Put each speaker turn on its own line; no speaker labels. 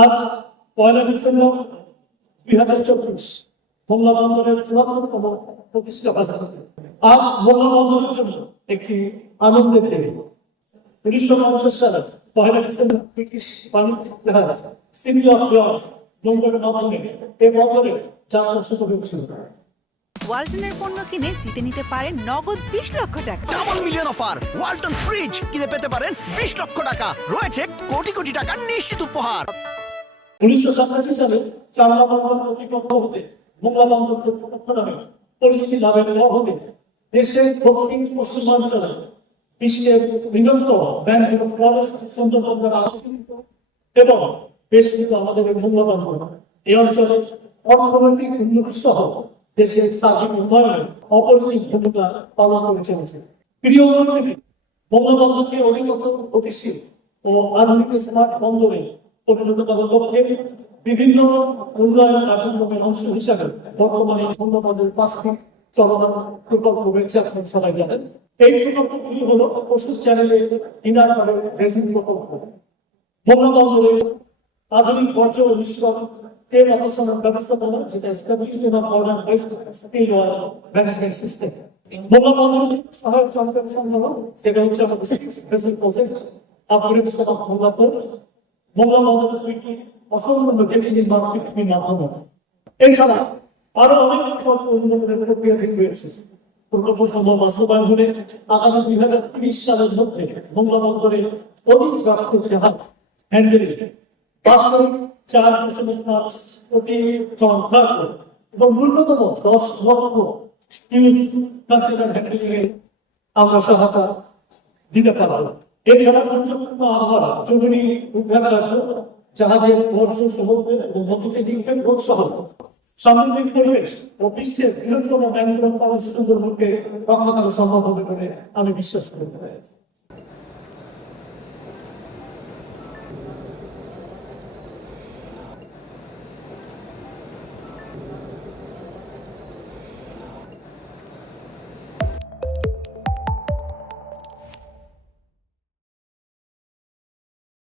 আজ পয়লা ডিসেম্বর দুই হাজার চব্বিশ মোংলা বন্দরের চুয়াত্তরতম প্রতিষ্ঠা আজ মোংলা বন্দরের জন্য একটি আনন্দের দিন। উনিশশো পঞ্চাশ সালে পয়লা ডিসেম্বর ব্রিটিশ বাণিজ্য জাহাজ সিভিল অফ লস বন্দরের মাধ্যমে এই বন্দরে যাত্রা শুরু হয়েছিল।
ওয়ালটনের পণ্য কিনে জিতে নিতে পারেন নগদ বিশ লক্ষ টাকা।
Double million offer Walton fridge কিনে পেতে পারেন বিশ লক্ষ টাকা। রয়েছে কোটি কোটি টাকার নিশ্চিত উপহার।
উনিশশো সাতাশি সালে চামড়া বন্দর প্রতিপক্ষ হতে মোংলা বন্দর কর্তৃপক্ষ নামে পরিচিতি লাভের পর হতে দেশের দক্ষিণ পশ্চিমাঞ্চলে বিশ্বের বৃহত্তম ব্যাংক ফরেস্ট সুন্দরবন এবং বেশ কিছু আমাদের মোংলা বন্দর এই অঞ্চলে অর্থনৈতিক উন্নতি সহ দেশের সার্বিক উন্নয়নে অপরিসীম ভূমিকা পালন করে চলেছে। প্রিয় উপস্থিতি বঙ্গবন্ধুকে অধিকতর গতিশীল ও আধুনিক স্মার্ট বন্দরে পরিণত করার লক্ষ্যে বিভিন্ন উন্নয়ন কার্যক্রমের অংশ হিসাবে বর্তমানে বঙ্গবন্ধুর পাঁচটি চলমান প্রকল্প রয়েছে আপনার সবাই জানেন। এই প্রকল্পগুলি হলো ওষুধ চ্যানেলে ইনার করে রেসিং প্রকল্প। বঙ্গবন্ধুরে আধুনিক বর্জ্য মিশ্রণ, তেল অপসারণ ব্যবস্থাপনা, যেটা establishment of modern waste steel oil management system বঙ্গবন্ধুর সহায়ক চন্দ্রের সংগ্রহ, যেটা হচ্ছে আমাদের সিক্স প্রজেক্ট আপগ্রেড সভা বঙ্গবন্ধুর দুইটি অসম্পূর্ণ জেটি নির্মাণ পৃথিবীর মাধ্যমে এছাড়া আরও অনেক সব উন্নয়নের প্রক্রিয়াধীন রয়েছে। প্রকল্প বাস্তবায়ন হলে আগামী দুই হাজার তিরিশ সালের মধ্যে বঙ্গবন্ধুরে অধিক জাহাজ হ্যান্ডেল চার দশমিক পাঁচ কোটি এবং ন্যূনতম দশ লক্ষ আমরা সহায়তা দিতে পারব। এছাড়া গুরুত্বপূর্ণ আবহাওয়া জরুরি উদ্ধার কার্য জাহাজের বর্জ্য সমুদ্রের নদীতে নিক্ষেপ রোগ সহ সামুদ্রিক পরিবেশ ও বিশ্বের বৃহত্তম ম্যানগ্রোভ সুন্দরবনকে রক্ষা করা সম্ভব হবে বলে আমি বিশ্বাস করি।